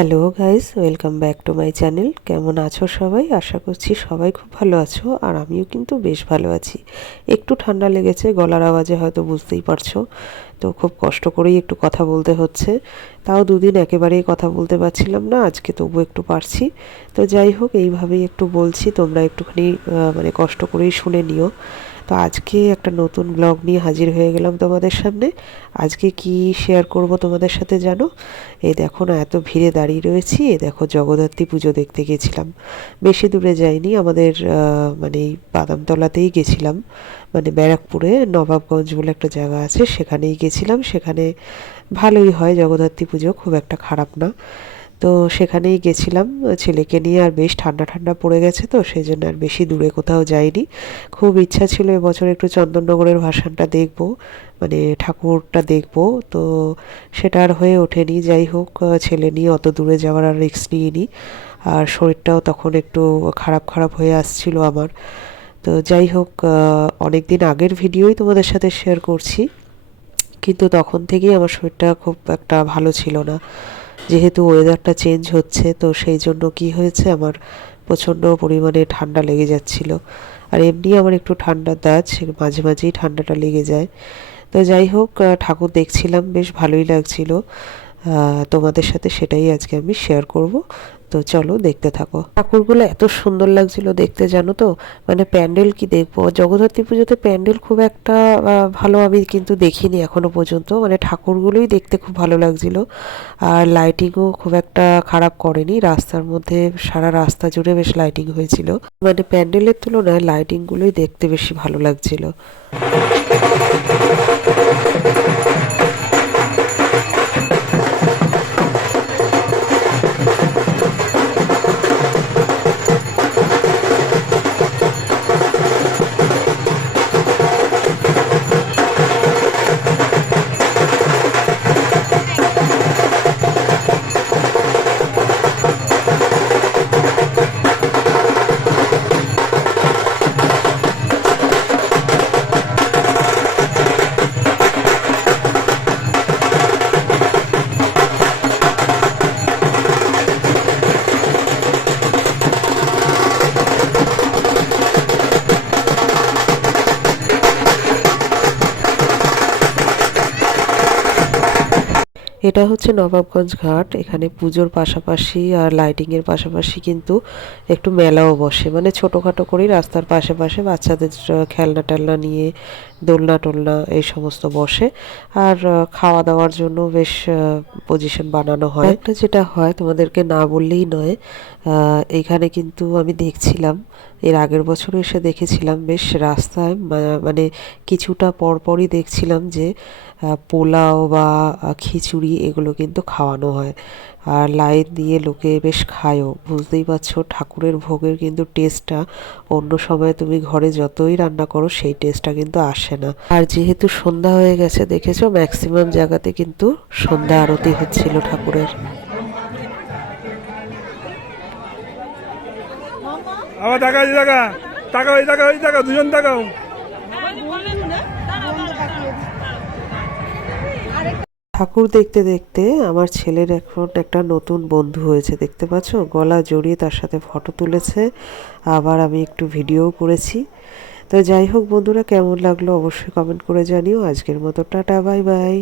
Hello guys, welcome back to my channel. কেমন আছো সবাই? আশা করছি সবাই খুব ভালো আছো, আর আমিও কিন্তু বেশ ভালো আছি। একটু ঠান্ডা লেগেছে, গলার আওয়াজে হয়তো বুঝতেই পারছো। তো খুব কষ্ট করেই একটু কথা বলতে হচ্ছে। তাও দুদিন একেবারেই কথা বলতে পারছিলাম না, আজকে তবু একটু পারছি। তো যাই হোক, এইভাবেই একটু বলছি, তোমরা একটুখানি মানে কষ্ট করেই শুনে নিও। তো আজকে একটা নতুন ব্লগ নিয়ে হাজির হয়ে গেলাম তোমাদের সামনে। আজকে কি শেয়ার করব তোমাদের সাথে জানো? এই দেখো না, এত ভিড়ে দাঁড়িয়ে রয়েছি। এই দেখো, জগদ্ধাত্রী পুজো দেখতে গেছিলাম। বেশি দূরে যাইনি, আমাদের মানে এই বাদামতলাতেই গেছিলাম। মানে ব্যারাকপুরে নবাবগঞ্জ বলে একটা জায়গা আছে, সেখানেই গেছিলাম। সেখানে ভালোই হয় জগদ্ধাত্রী পুজো, খুব একটা খারাপ না। তো সেখানেই গেছিলাম ছেলেকে নিয়ে। আর বেশ ঠান্ডা ঠান্ডা পড়ে গেছে, তো সেই জন্য আর বেশি দূরে কোথাও যাইনি। খুব ইচ্ছা ছিল এবছর একটু চন্দননগরের ভাসানটা দেখবো, মানে ঠাকুরটা দেখবো। তো সেটা আর হয়ে ওঠেনি। যাই হোক, ছেলে নিয়ে অত দূরে যাওয়ার আর রিস্ক নিইনি। আর শরীরটাও তখন একটু খারাপ খারাপ হয়ে আসছিল আমার। তো যাই হোক, অনেক দিন আগের ভিডিওই তোমাদের সাথে শেয়ার করছি, কিন্তু তখন থেকেই আমার শরীরটা খুব একটা ভালো ছিল না। যেহেতু ওয়েদারটা চেঞ্জ হচ্ছে, তো সেই জন্য কি হয়েছে, আমার প্রচণ্ড পরিমাণে ঠান্ডা লেগে যাচ্ছিল। আর এমনি আমার একটু ঠান্ডার দাঁত, মাঝে মাঝেই ঠান্ডাটা লেগে যায়। তো যাই হোক, ঠাকুর দেখছিলাম, বেশ ভালোই লাগছিল। তোমাদের সাথে সেটাই আজকে আমি শেয়ার করব। তো চলো দেখতে থাকো। ঠাকুরগুলো এত সুন্দর লাগছিল দেখতে, জানো তো। মানে প্যান্ডেল কি দেখবো, জগদ্ধাত্রী পুজোতে প্যান্ডেল খুব একটা ভালো আমি কিন্তু দেখিনি এখনো পর্যন্ত। মানে ঠাকুরগুলোই দেখতে খুব ভালো লাগছিল। আর লাইটিংও খুব একটা খারাপ করেনি রাস্তার মধ্যে, সারা রাস্তা জুড়ে বেশ লাইটিং হয়েছিল। মানে প্যান্ডেলের তুলনায় লাইটিংগুলোই দেখতে বেশি ভালো লাগছিল। এটা হচ্ছে নবাবগঞ্জ ঘাট। এখানে পুজোর পাশাপাশি আর লাইটিংয়ের পাশাপাশি কিন্তু একটু মেলাও বসে, মানে ছোটোখাটো করেই রাস্তার পাশে পাশে বাচ্চাদের খেলনা টেলনা নিয়ে দোলনা টোলনা এই সমস্ত বসে। আর খাওয়া দাওয়ার জন্য বেশ পজিশন বানানো হয়। একটা যেটা হয় তোমাদেরকে না বললেই নয়, এখানে কিন্তু আমি দেখছিলাম, এর আগের বছর এসে দেখেছিলাম, বেশ রাস্তায় মানে কিছুটা পরপরই দেখছিলাম যে পোলাও বা খিচুড়ি এগুলো কিন্তু খাওয়ানো হয়। আর লাইন দিয়ে লোকে বেশ খায়ও। বুঝতেই পারছো, ঠাকুরের ভোগের কিন্তু টেস্টটা অন্য সময় তুমি ঘরে যতই রান্না করো সেই টেস্টটা কিন্তু আসে না। আর যেহেতু সন্ধ্যা হয়ে গেছে, দেখেছো ম্যাক্সিমাম জায়গাতে কিন্তু সন্ধ্যা আরতি হচ্ছিল ঠাকুরের। আবার টাকা এই টাকা, টাকা ওই টাকা, ওই টাকা দুজন টাকাও। ঠাকুর দেখতে দেখতে আমার ছেলের এখন একটা নতুন বন্ধু হয়েছে, দেখতে পাচ্ছো, গলা জড়িয়ে তার সাথে ফটো তুলেছে। আবার আমি একটু ভিডিও করেছি। তো যাই হোক বন্ধুরা, কেমন লাগলো অবশ্যই কমেন্ট করে জানিও। আজকের মতো টাটা, বাই বাই।